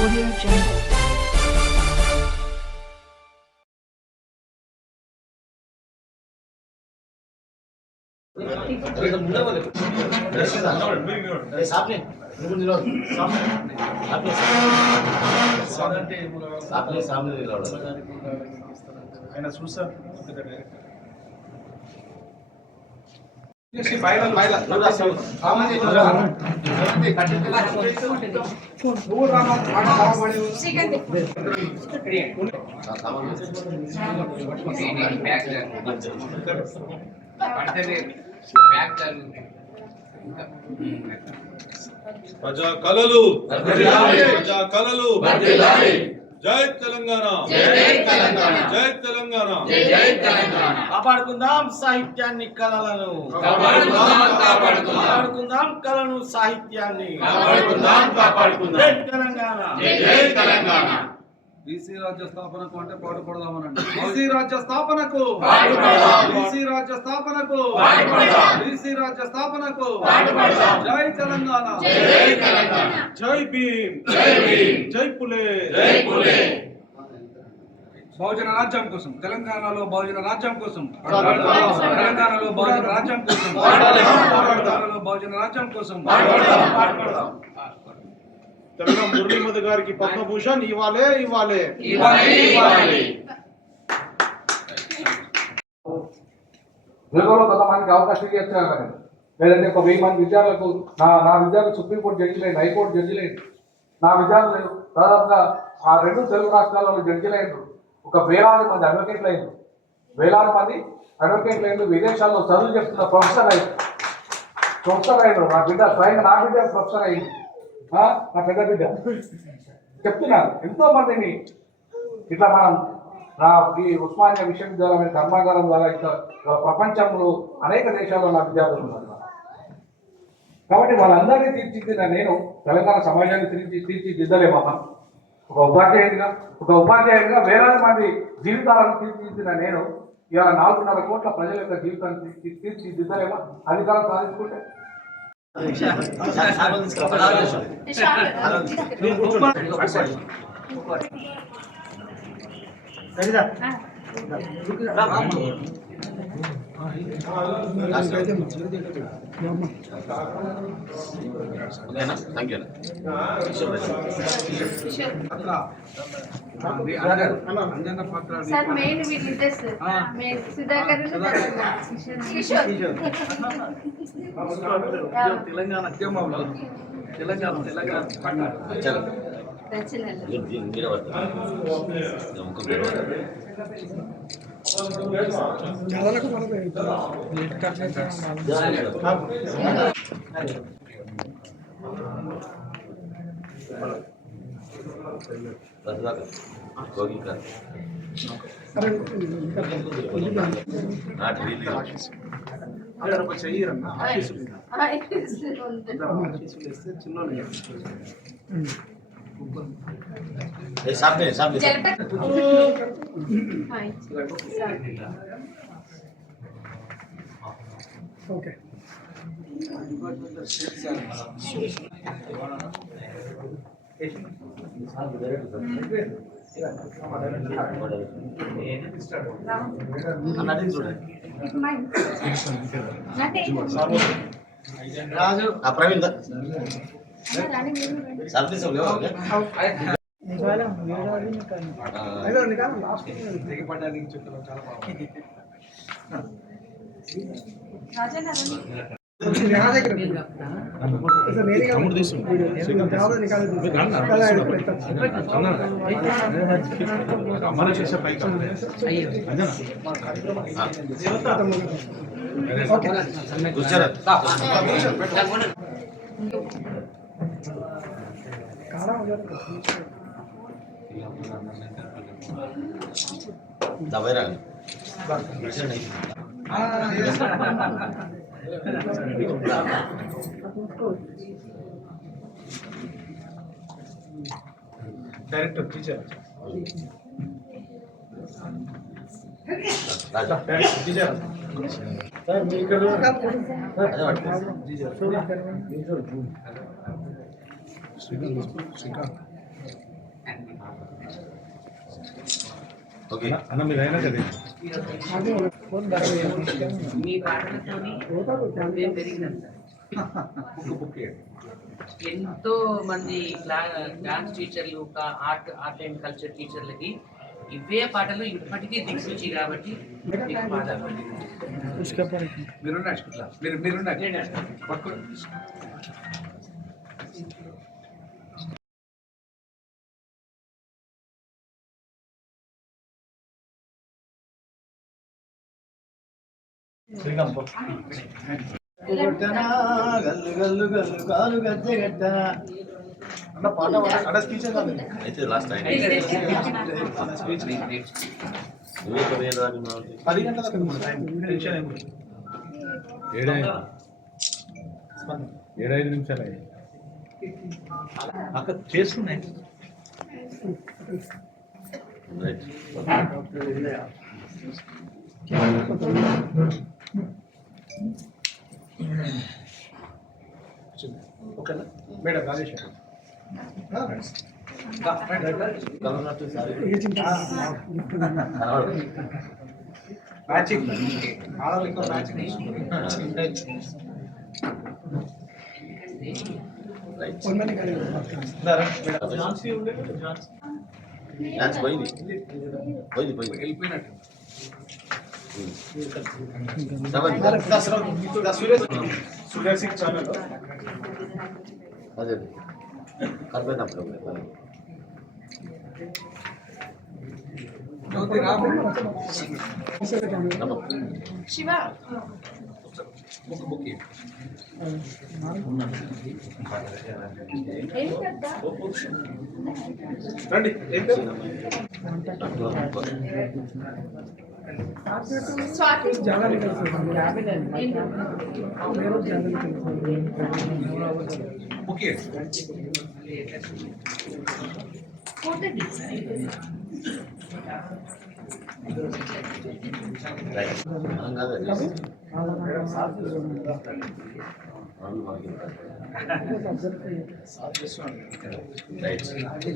Audio Jungle. ప్రజా కళలు ప్రజా కళలు జై తెలంగాణ జై తెలంగాణ జై తెలంగాణ జై తెలంగాణ కాపాడుకుందాం సాహిత్యాన్ని కళలను కాపాడుకుందాం కళను సాహిత్యాన్ని కాపాడుకుందాం జై తెలంగాణ జై తెలంగాణ బీసీ రాజ్య స్థాపనకు అంటే పాటుపడదామనండి బీసీ రాజ్య స్థాపనకు బీసీ రాజ్య స్థాపనకు బీసీ రాజ్య స్థాపనకు జై తెలంగాణ జై తెలంగాణ జై భీమ్ జై పులే బహుజన రాజ్యం కోసం తెలంగాణలో బహుజన రాజ్యం కోసం తెలంగాణలో బహుజన రాజ్యం కోసం తెలంగాణలో బహుజన రాజ్యం కోసం తెలంగాణ మురళీమోద్ గారికి పద్మభూషణ్ ఇవ్వాలే తెలుగులో కొంతమందికి అవకాశం ఇచ్చారు లేదంటే ఒక 1000 మంది విద్యార్థులకు నా విద్యార్థులు సుప్రీంకోర్టు జడ్జిలైంది, హైకోర్టు జడ్జిలైంది, నా విద్యార్థులు దాదాపుగా ఆ 2 తెలుగు రాష్ట్రాలలో జడ్జిలైండ్రు, ఒక వేలాది మంది అడ్వకేట్లు అయ్యారు, విదేశాల్లో చదువు చెప్తున్న ప్రొఫెసర్ అయ్యారు. నా బిడ్డ స్వయంగా నా బిడ్డ ప్రొఫెసర్ అయింది, నా పెద్ద బిడ్డ చెప్తున్నాను. ఎంతో మందిని ఇట్లా మనం ఈ ఉస్మానియా విశ్వవిద్యాలయం కర్మాగారం ద్వారా ఇట్లా ప్రపంచంలో అనేక దేశాల్లో నా విద్యార్థులు ఉన్నారు. కాబట్టి వాళ్ళందరినీ తీర్చిదిద్దిన నేను తెలంగాణ సమాజాన్ని తీర్చిదిద్దలేమా? ఒక ఉపాధ్యాయుడిగా వేలాది మంది జీవితాలను తీర్చిదిద్దిన నేను ఇవాళ 4.5 కోట్ల ప్రజల యొక్క జీవితాన్ని తీర్చిదిద్దలేమా అధికారం సాధించుకుంటే? రాజు ప్రవీణ్ दवाई रख डायरेक्टर टीचर टीचर सर मी कर श्रीकांत ఓకే అన్న మీరు అయినా కదా మీ పాటలతోని మేము పెరిగినాం సార్. ఎంతో మంది డాన్స్ టీచర్లు ఆర్ట్ అండ్ కల్చర్ టీచర్లకి ఇవే పాటలు ఇప్పటికీ దిక్సూచి కాబట్టి మీకు పాటలు మీరున్నారు శ్రీకాంత్ గల్లు గల్లు గల్లు కాలు గద్దె గట్టనా అన్న పాట అన్న స్పీచ్ కాదు అయితే లాస్ట్ టైం 10 గంటల దాకా మన టైం టెన్షన్ ఏమి 7 నిమిషాలు అయ్యాయి అక్కడ చేస్తున్నాయి ఓకేనా మేడం రాజేష్ మ్యాచింగ్ ఆడవాళ్ళకి వెళ్ళిపోయినట్టు సురేష్ సింగ్ ఛానల్ అదే కలిపేటప్పుడు శివ రండి ఏం పేరు స్వాతి ఓకే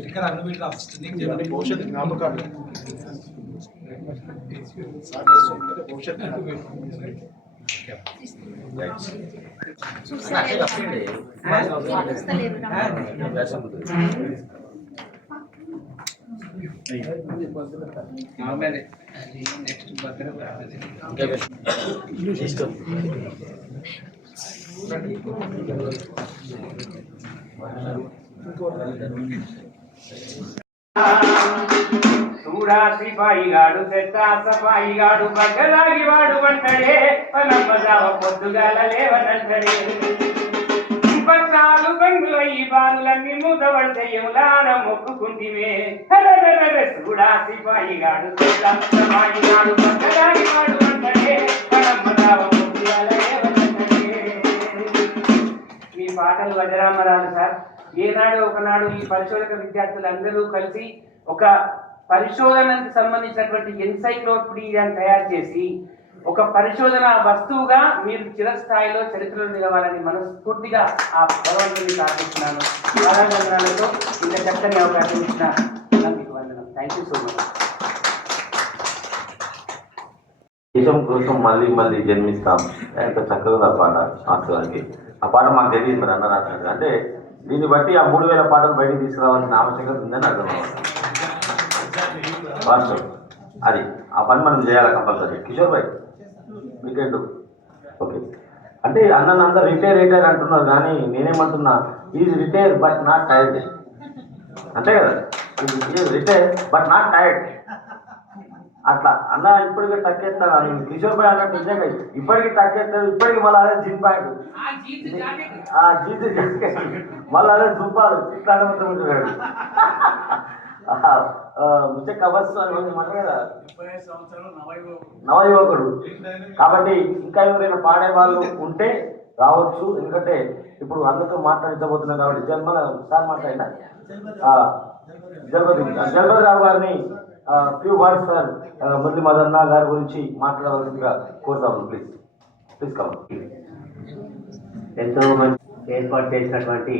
ఇక్కడ అన్ని వీటిలో వస్తుంది భవిష్యత్తు జ్ఞాపకాలు భవిష్యత్తు చూడా సిపాయిగాడు సెట్టా సపాయిగాడు బగ్గలాగి వాడు అంటడే పనమ్మదావ పొద్దుగాల లేవనంటడే పద్నాలు బంగుల ఈ బాలులన్నీ మూతపడతాయులాడ మొక్కుకుంటివే చూడా సిపాయిగాడు సెట్టా సపాయిగాడు బగ్గలాగి వాడు అంటడే పనమ్మదావ పొద్దుగాల లేవనంటడే. మీ పాటలు వజరామరాలు సార్. ఏనాడు ఒకనాడు ఈ పరిశోధక విద్యార్థులందరూ కలిసి ఒక పరిశోధనకు సంబంధించినటువంటి ఎన్సైక్లోపీడియాను తయారు చేసి ఒక పరిశోధన వస్తువుగా మీరు చిరస్థాయిలో చరిత్రలో నిలవాలని మనస్ఫూర్తిగా ఆ భగవంతుని ప్రార్థిస్తున్నాను. ఆరాధనలతో ఇంత చక్కని అవకాశం ఇచ్చిన మీకు వందనం. Thank you so much. దేశం కోసం మళ్ళీ మళ్ళీ జన్మిస్తాం ఎంత చక్కగా పాట శాస్త్రానికి. ఆ పాట మాకు తెలియదు మరి అన్న రాసినట్టు. అంటే దీన్ని బట్టి ఆ 3000 పాటలు బయటికి తీసుకురావాల్సిన ఆవశ్యకత ఉందని అర్థం అవ్వాలి. అది ఆ పని మనం చేయాలి కంపల్సరీ. కిషోర్ భాయ్ వీకెండ్ ఓకే. అంటే అన్నందరూ రిటైర్ అంటున్నారు కానీ నేనేమంటున్నా is retire but not tired. అంతే కదా, is retire but not tired. అట్లా అన్న ఇప్పటికే తగ్గేస్తాడు. కిషోర్ భాయ్ అన్నట్టు నిజంగా ఇప్పటికి తగ్గేస్తాడు. ఇప్పటికి మళ్ళీ అదే జిమ్ ప్యాంట్ జీతు మళ్ళీ అదే దుంపాలు ఇట్లానే ఉంటున్నాడు. ముచ్చ కవర్స్ అని అంటారు కదా, నవయువకుడు. కాబట్టి ఇంకా ఎవరైనా పాడే వాళ్ళు ఉంటే రావచ్చు. ఎందుకంటే ఇప్పుడు అందరితో మాట్లాడించబోతున్నాం కాబట్టి జన్మల సార్ మాట్లాడినా జగపతిరావు గారిని few words sir Murali Madanna గారి గురించి మాట్లాడవలసిందిగా కోరుతాము. Please please come. ఎంతో మంది ఏర్పాటు చేసినటువంటి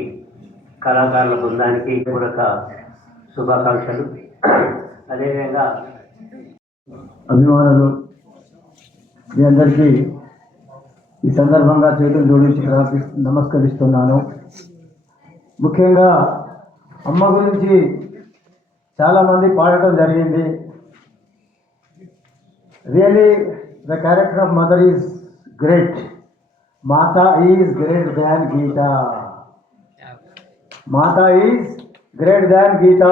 కళాకారుల బృందానికి కూడా శుభాకాంక్షలు. అదేవిధంగా అభిమానులు మీ అందరికీ ఈ సందర్భంగా చేతులు జోడించి నమస్కరిస్తున్నాను. ముఖ్యంగా అమ్మ గురించి చాలామంది పాడటం జరిగింది. Really the character of mother is great. Mata is great than Gita. Mata is great దాన్ గీత.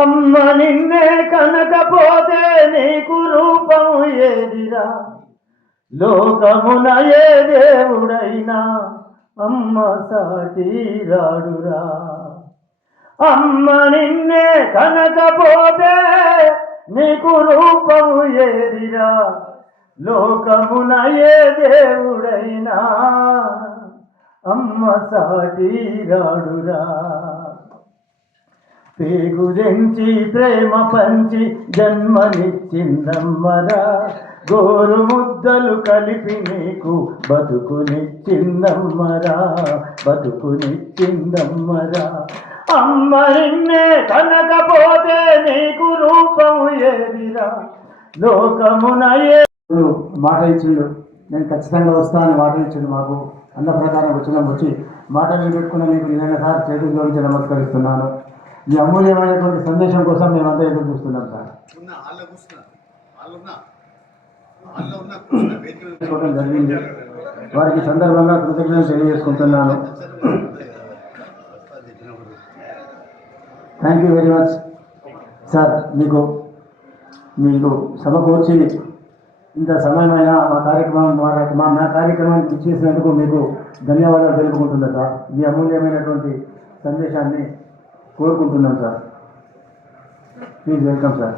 అమ్మ నిన్నే కనకపోతే నీకు రూపం ఏదిరా, లోకమున ఏ దేవుడైనా అమ్మ సాటి రాడురా. అమ్మ నిన్నే కనకపోతే నీకు రూపం ఏదిరా, లోకమున ఏ దేవుడైనా అమ్మ సాటి రాడురా. పేగు తెంచి ప్రేమ పంచి జన్మనిచ్చిందమ్మరా, గోరు ముద్దలు కలిపి నీకు బతుకునిచ్చిందమ్మరా, బతుకునిచ్చిందమ్మరా. అమ్మ నిన్నే కనకపోతే నీకు రూపం ఏదిరా, లోకమున ఏ మాట ఇచ్చిండు. నేను ఖచ్చితంగా వస్తానని మాట ఇచ్చిండు. మాకు అన్న ప్రకారం వచ్చి మాట నిలబెట్టుకున్న మీకు నిజంగా సార్ చేతులు జోడించి నమస్కరిస్తున్నాను. ఈ అమూల్యమైనటువంటి సందేశం కోసం మేమంతా ఎదురు చూస్తున్నాం సార్. జరిగింది. వారికి సందర్భంగా కృతజ్ఞతలు తెలియజేసుకుంటున్నాను. Thank you very much sir. మీకు సమకూర్చి ఇంత సమయమైన మా కార్యక్రమానికి ఇచ్చేసినందుకు మీకు ధన్యవాదాలు తెలుపుకుంటున్నాను సార్. మీ అమూల్యమైనటువంటి సందేశాన్ని కోరుకుంటున్నాం సార్. Please welcome sir.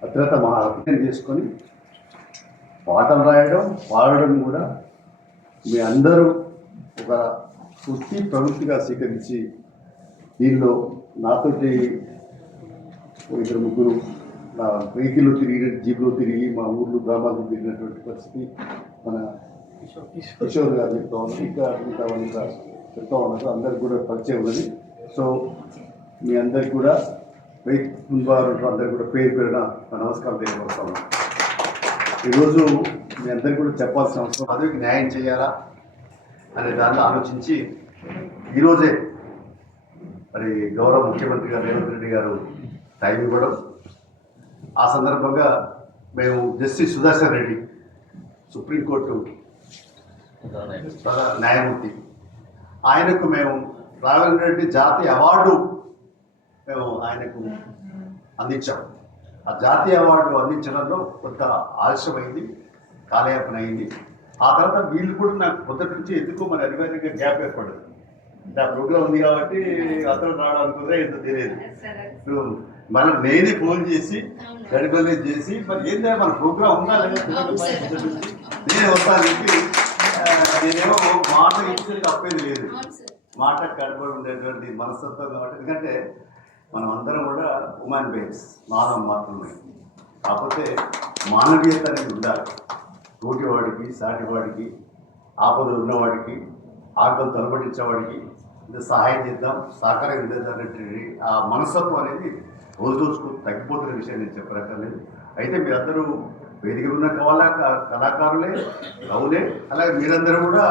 భద్రత మహాత్మ్యం చేసుకొని పాటలు రాయడం పాడడం కూడా మీ అందరూ ఒక వృత్తి ప్రవృత్తిగా స్వీకరించి దీనిలో నాతోటి ఇద్దరు ముగ్గురు నా వెహికల్లో తిరిగి జీప్లో తిరిగి మా ఊర్లు గ్రామాల్లో తిరిగినటువంటి పరిస్థితి మన కిషోర్ గారు చెప్తా ఉన్నారు. ఇంకా వాళ్ళు చెప్తా ఉన్నారు. అందరికి కూడా పరిచయం ఉన్నది. సో మీ అందరికి కూడా వారు అందరికి కూడా పేరు పేరున నమస్కారం తెలియపరుస్తాను. ఈరోజు మీ అందరికీ కూడా చెప్పాల్సిన అవసరం, పదవికి న్యాయం చేయాలా అనే దాన్ని ఆలోచించి ఈరోజే మరి గౌరవ ముఖ్యమంత్రి గారు రేవంత్ రెడ్డి గారు టైం ఇవ్వడం, ఆ సందర్భంగా మేము జస్టిస్ సుదర్శన్ రెడ్డి సుప్రీంకోర్టు న్యాయమూర్తి ఆయనకు మేము రేవంత్ రెడ్డి జాతీయ అవార్డు మేము ఆయనకు అందించాం. ఆ జాతీయ అవార్డు అందించడంలో కొంత ఆలస్యమైంది, కాలయాపన అయింది. ఆ తర్వాత వీళ్ళు కూడా నాకు మొదటి నుంచి ఎందుకు మరి అనివార్యంగా గ్యాప్ ఏర్పడదు. అంటే ఆ ప్రోగ్రామ్ ఉంది కాబట్టి అతను రావడానికి ఎందుకు తెలియదు. మనం నేనే ఫోన్ చేసి గడిపల్లి చేసి మరి ఏంటంటే మన ప్రోగ్రామ్ ఉందా లేదా నేనే వస్తాను చెప్పి నేనేమో మాట ఇచ్చి తప్పేది లేదు. మాట కడపడి ఉండేటువంటి మనస్తత్వం కాబట్టి, ఎందుకంటే మనం అందరం కూడా హ్యూమన్ బీయింగ్స్, మానవం మాత్రమే. కాకపోతే మానవీయత అనేది ఉండాలి. తోటివాడికి సాటివాడికి ఆపదలు ఉన్నవాడికి ఆకలి తలబడించేవాడికి సహాయం చేద్దాం, సహకారం చేద్దాం అనేటువంటి ఆ మనస్తత్వం అనేది రోజు రోజుకు తగ్గిపోతున్న విషయం నేను చెప్పనక్కర్లేదు. అయితే మీరందరూ వేదిక ఉన్న కళాకారులే అవులే, అలాగే మీరందరూ కూడా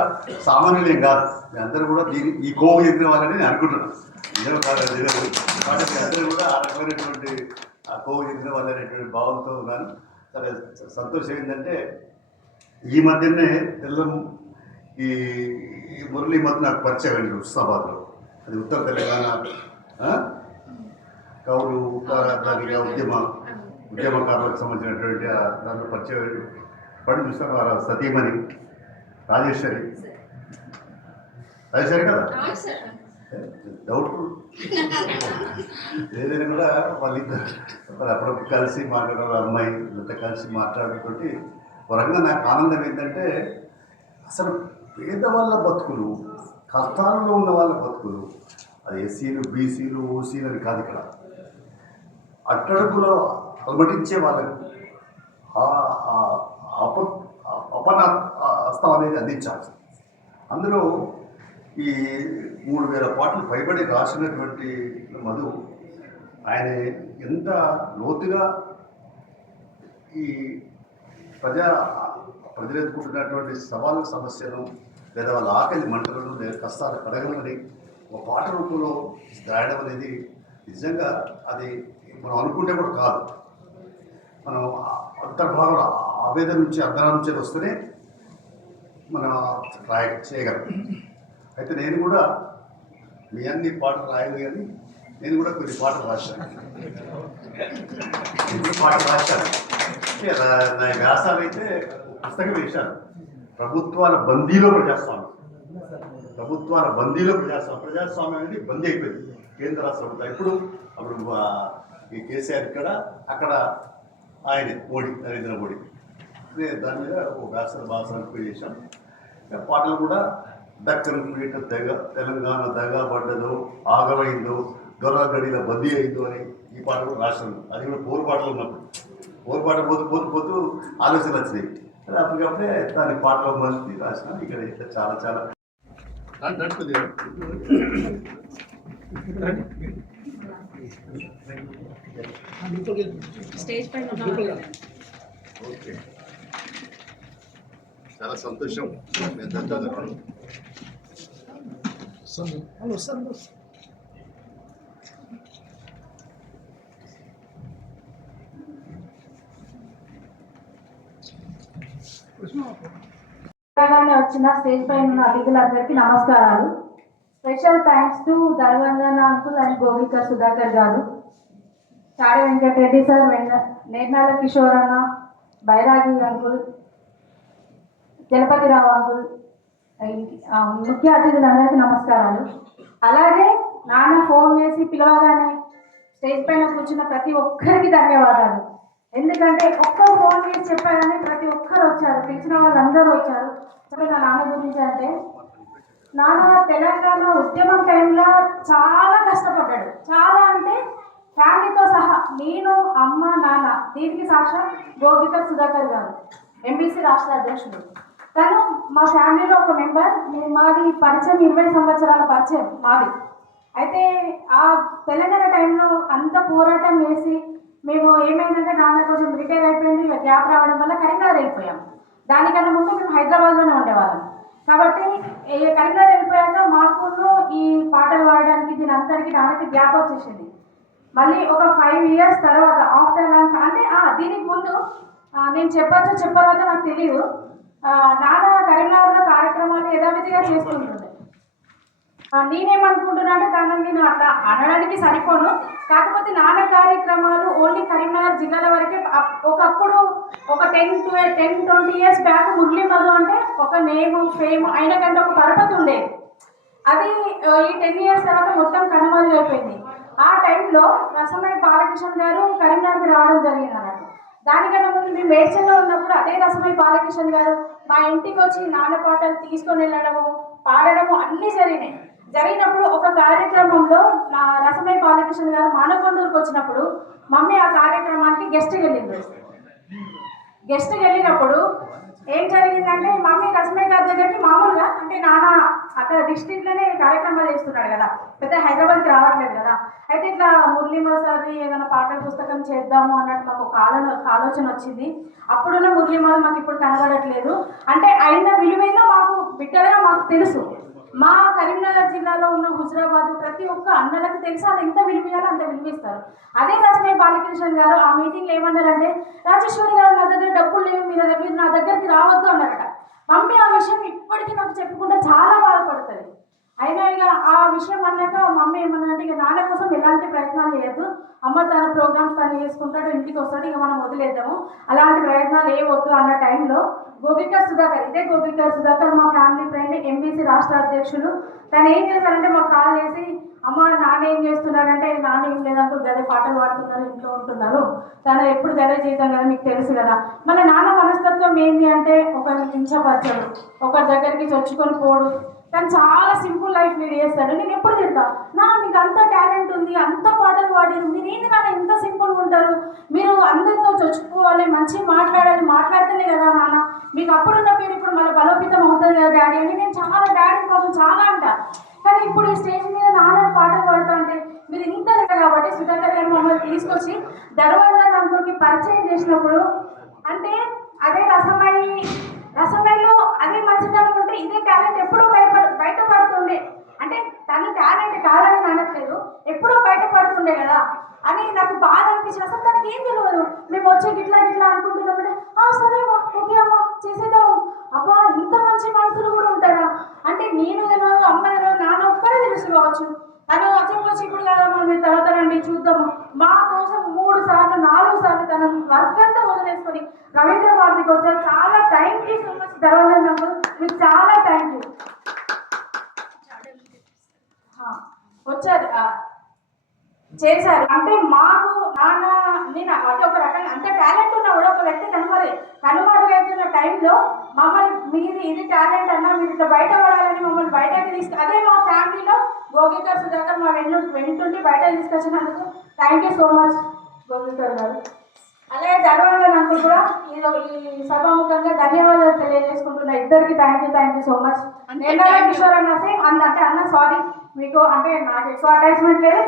సామాన్యులేం కాదు. మీరందరూ కూడా ఈ కోవ ఎదిగిన వాళ్ళని నేను అనుకుంటున్నాను. నిజం కాదు తెలియదు. కాబట్టి మీరందరూ కూడా ఆ రకమైనటువంటి ఆ కోవ ఎదిగిన వాళ్ళు అనేటువంటి భావంతో ఉన్నాను. సరే, సంతోషం ఏంటంటే ఈ మధ్యనే ఈ మురళీ మధ్య నాకు పరిచయం అండి హుస్నాబాద్లో. అది ఉత్తర తెలంగాణ కౌలు దానిగా ఉద్యమకారులకు సంబంధించినటువంటి దాంట్లో పరిచయం పడి చూస్తాను. వారు సతీమణి రాజేశ్వరి కదా, డౌట్ఫుల్ ఏదైనా కూడా వాళ్ళిద్దరు అప్పుడప్పుడు కలిసి మాట్లాడారు. అమ్మాయి ఇంత కలిసి మాట్లాడుతోటి వరంగా నాకు ఆనందం ఏంటంటే అసలు పేదవాళ్ళ బతుకులు, కష్టాలలో ఉన్న వాళ్ళ బతుకులు, అది ఎస్సీలు బీసీలు ఓసీలు అని కాదు, ఇక్కడ అట్టడుగులో అలమటించే వాళ్ళకు అపన హస్తం అనేది అందించాలి. అందులో ఈ 3000 పాటలు పైబడి రాసినటువంటి మధు ఆయన ఎంత లోతుగా ఈ ప్రజలు ఎదుర్కొంటున్నటువంటి సవాలు సమస్యలు లేదా వాళ్ళ ఆకలి మంటలను లేదా కష్టాలు కడగలని ఒక పాట రూపంలో రాయడం అనేది నిజంగా అది మనం అనుకుంటే కూడా కాదు. మనం అంతర్భాగంలో ఆవేదన నుంచి అర్థాల నుంచి వస్తేనే మనం చేయగలం. అయితే నేను కూడా మీ అన్ని పాటలు రాయను కానీ నేను కూడా కొన్ని పాటలు రాశాను. నా వ్యాసాలు అయితే పుస్తకం వేశాను. ప్రభుత్వాల బందీలో ప్రజాస్వామ్యం, ప్రజాస్వామ్యం అనేది బందీ అయిపోయింది కేంద్ర రాష్ట్ర ప్రభుత్వం. అప్పుడు ఈ కేసీఆర్ ఇక్కడ, అక్కడ ఆయన నరేంద్ర మోడీ. దాని మీద ఒక వ్యాసాలు చేశాను. పాటలు కూడా దక్కన్ పీట తెగ, తెలంగాణ దగబడ్డదో, ఆగమైందో, దొరగడిలో బందీ అయిందో అని ఈ పాట కూడా రాశాను. అది కూడా పోరుపాటలు ఉన్నప్పుడు పోతూ ఆలోచనలు వచ్చినాయి. అది అప్పటికప్పుడే దాని పాటలో మంచి రాసిన. ఇక్కడ చాలా నడుపుతుంది. స్టేజ్ పైన ఓకే, చాలా సంతోషం. ధన్యవాదాలు. వచ్చిన స్టేజ్ పైన ఉన్న అతిథులందరికీ నమస్కారాలు. Special thanks to Dharvanjana uncle and Govika Sudhakar garu, Chade Venkatareddy sir, Nernala Kishore అన్న, బైరాగి అంకుల్, జలపతిరావు అంకుల్, ముఖ్య అతిథులందరికీ నమస్కారాలు. అలాగే నాన్న ఫోన్ చేసి పిలవగానే స్టేజ్ పైన కూర్చున్న ప్రతి ఒక్కరికి ధన్యవాదాలు. ఎందుకంటే ఒక్కరు ఫోన్ చేసి చెప్పారని ప్రతి ఒక్కరు వచ్చారు, పిలిచిన వాళ్ళందరూ వచ్చారు. నా నాన్న గురించి అంటే, నాన్న తెలంగాణ ఉద్యమం టైంలో చాలా కష్టపడ్డాడు. చాలా అంటే ఫ్యామిలీతో సహా, నేను, అమ్మ, నాన్న. దీనికి సాక్ష్యం గోగిక సుధాకర్ గారు, ఎంబీసీ రాష్ట్ర అధ్యక్షుడు. తను మా ఫ్యామిలీలో ఒక మెంబర్. మాది పరిచయం 20 సంవత్సరాల పరిచయం మాది. అయితే ఆ తెలంగాణ టైంలో అంత పోరాటం చేసి మేము ఏమైందంటే, నాన్న కొంచెం రిటైర్ అయిపోయింది, గ్యాప్ రావడం వల్ల కరీంనగర్ వెళ్ళిపోయాం. దానికన్నా ముందు మేము హైదరాబాద్లోనే ఉండేవాళ్ళం. కాబట్టి కరీంనగర్ వెళ్ళిపోయాక మాకు ఈ పాటలు పాడడానికి దీని అంతటికి నాన్నకి గ్యాప్ వచ్చేసింది. మళ్ళీ ఒక 5 years తర్వాత ఆఫ్టర్ అంటే దీనికి ముందు నేను చెప్పరాదో నాకు తెలియదు. నాన్న కరీంనగర్లో కార్యక్రమాలు యథావిధిగా చేస్తుంటుండే. నేనేమనుకుంటున్నా అంటే, తనని నేను అట్లా అనడానికి సరిపోను. కాకపోతే నాన్న కార్యక్రమాలు ఓన్లీ కరీంనగర్ జిల్లాల వరకే. ఒకప్పుడు ఒక 10-20 years బ్యాక్ మురళీ మధు అంటే ఒక నేమ్, ఫేమ్, అయిన కంటే ఒక పరపతి ఉండేది. అది ఈ 10 years తర్వాత మొత్తం కనుమరుగైపోయింది. ఆ టైంలో రసమై బాలకృష్ణ గారు కరీంనగర్కి రావడం జరిగింది అన్నట్టు. దానికన్నా ముందు మేము మేడ్చల్లో ఉన్నప్పుడు అదే రసమై బాలకృష్ణ గారు మా ఇంటికి వచ్చి నాన్న పాటలు తీసుకొని వెళ్ళడము, పాడడము అన్నీ జరిగినప్పుడు ఒక కార్యక్రమంలో నా రసమై బాలకృష్ణ గారు మానకొండూరుకు వచ్చినప్పుడు మమ్మీ ఆ కార్యక్రమానికి గెస్ట్కి వెళ్ళినప్పుడు ఏం జరిగిందంటే, మమ్మీ రసమై గారి దగ్గరికి మామూలుగా అంటే నాన్న అక్కడ డిస్ట్రిక్ట్లోనే కార్యక్రమాలు చేస్తున్నాడు కదా, పెద్ద హైదరాబాద్కి రావట్లేదు కదా. అయితే ఇట్లా మురళీమ సార్ది ఏదైనా పాటల పుస్తకం చేద్దాము అన్నట్టు మాకు ఒక ఆలోచన వచ్చింది. అప్పుడున్న మురళీమ మాకు ఇప్పుడు కనబడట్లేదు. అంటే అయిన విలువేందో మాకు బిడ్డలుగా మాకు తెలుసు. మా కరీంనగర్ జిల్లాలో ఉన్న హుజరాబాద్ ప్రతి ఒక్క అన్నలకు తెలుసు, అది ఎంత విలువేయాలో అంత విలువిస్తారు. అదే రసమై బాలకృష్ణ గారు ఆ మీటింగ్లో ఏమన్నారంటే, రాజేశ్వరి గారు నా దగ్గర డబ్బులు లేవు, మీరు నా దగ్గరికి రావద్దు అన్నారట. మమ్మీ ఆ విషయం ఇప్పటికీ నాకు చెప్పుకుంటే చాలా బాధపడుతుంది. అయినా ఇక ఆ విషయం అన్నాక మమ్మీ ఏమన్నారంటే, ఇక నాన్న కోసం ఎలాంటి ప్రయత్నాలు చేయొద్దు, అమ్మ తన ప్రోగ్రామ్స్ తను చేసుకుంటాడు, ఇంటికి వస్తాడు, ఇక మనం వదిలేద్దాము, అలాంటి ప్రయత్నాలు ఏ వద్దు అన్న టైంలో గోగిక సుధాకర్ మా ఫ్యామిలీ ఫ్రెండ్, ఎంబీసీ రాష్ట్ర అధ్యక్షులు, తను ఏం చేశారంటే మాకు కాల్ చేసి, అమ్మ నాన్న ఏం చేస్తున్నారంటే, నాన్న ఏం లేదంటూ గదే పాటలు పాడుతున్నారు, ఇంట్లో ఉంటున్నారు, తను ఎప్పుడు గదే చేద్దాం కదా, మీకు తెలుసు కదా. మళ్ళీ నాన్న మనస్తత్వం ఏంటి అంటే, ఒకరిని కించపరచడు, ఒకరి దగ్గరికి చొచ్చుకొని పోడు. తను చాలా సింపుల్ లైఫ్ లీడ్ చేస్తాడు. నేను ఎప్పుడు తిడతా, మీకు అంత టాలెంట్ ఉంది, అంత పాటలు పాడారు, మీరు ఏంటి నాన్న ఇంత సింపుల్గా ఉంటారు, మీరు అందరితో చొచ్చుకోవాలి, మంచిగా మాట్లాడాలి, మాట్లాడితేనే కదా నాన్న మీకు అప్పుడున్న పేరు ఇప్పుడు మళ్ళీ బలోపేతం అవుతుంది కదా డాడీ అని. నేను చాలా డాడీ కోసం చాలా అంట. కానీ ఇప్పుడు ఈ స్టేజ్ మీద నాన్న పాటలు పాడుతూ అంటే మీరు ఇంత కాబట్టి సుధాకర్ గారు మమ్మల్ని తీసుకొచ్చి ధర్మవరం అంకుల్కి పరిచయం చేసినప్పుడు అంటే అదే రసమయ్యలో అదే మంచితనం ఉంటే ఇదే టాలెంట్ ఎప్పుడూ బయటపడుతుండే. అంటే తను టాలెంట్ కాదని అనట్లేదు, ఎప్పుడూ బయటపడుతుండే కదా అని నాకు బాధ అనిపించింది. అసలు తనకి ఏం తెలియదు, మేము వచ్చే గిట్లా అనుకుంటున్నామంటే సరే అమ్మా ఓకే అమ్మా చేసేద్దాం. అబ్బా ఇంత మంచి మనుషులు కూడా ఉంటారా అంటే నేను తెలియదు, అమ్మ తెలియదు, నాన్న ఒక్కడే తెలుసు కావచ్చు. తను వచ్చి ఇప్పుడు కదమ్మా మీరు తర్వాత రండి చూద్దాము మా కోసం 3 సార్లు 4 సార్లు తన వర్క్ అంతా వదిలేసుకొని రవీంద్ర భారతికి వచ్చారు. చాలా thank you so much Dharmavaram, మీకు చాలా థ్యాంక్ యూ. వచ్చారు చేశారు అంటే మాకు నాన్న నేను అంటే ఒక రకంగా అంత టాలెంట్ ఉన్నా కూడా ఒక వ్యక్తి కనుమరుగైతున్న టైంలో మమ్మల్ని మీరు ఇది టాలెంట్ అన్నా మీరు ఇట్లా బయట పడాలని మమ్మల్ని బయటకి అదే మా ఫ్యామిలీలో గోగికర్ సుధాకర్ మా వెంటుండి బయట తీసుకొచ్చినందుకు థ్యాంక్ యూ సో మచ్ గోగికర్ గారు. అలాగే ధర్మవరం అంకుల్ కూడా ఈ సభాముఖంగా ధన్యవాదాలు తెలియజేసుకుంటున్నా. ఇద్దరికి thank you so much. Kishore అన్న సేమ్ అంటే అన్న సారీ మీకు అంటే నాకు ఎక్కువ అటాచ్మెంట్ లేదు.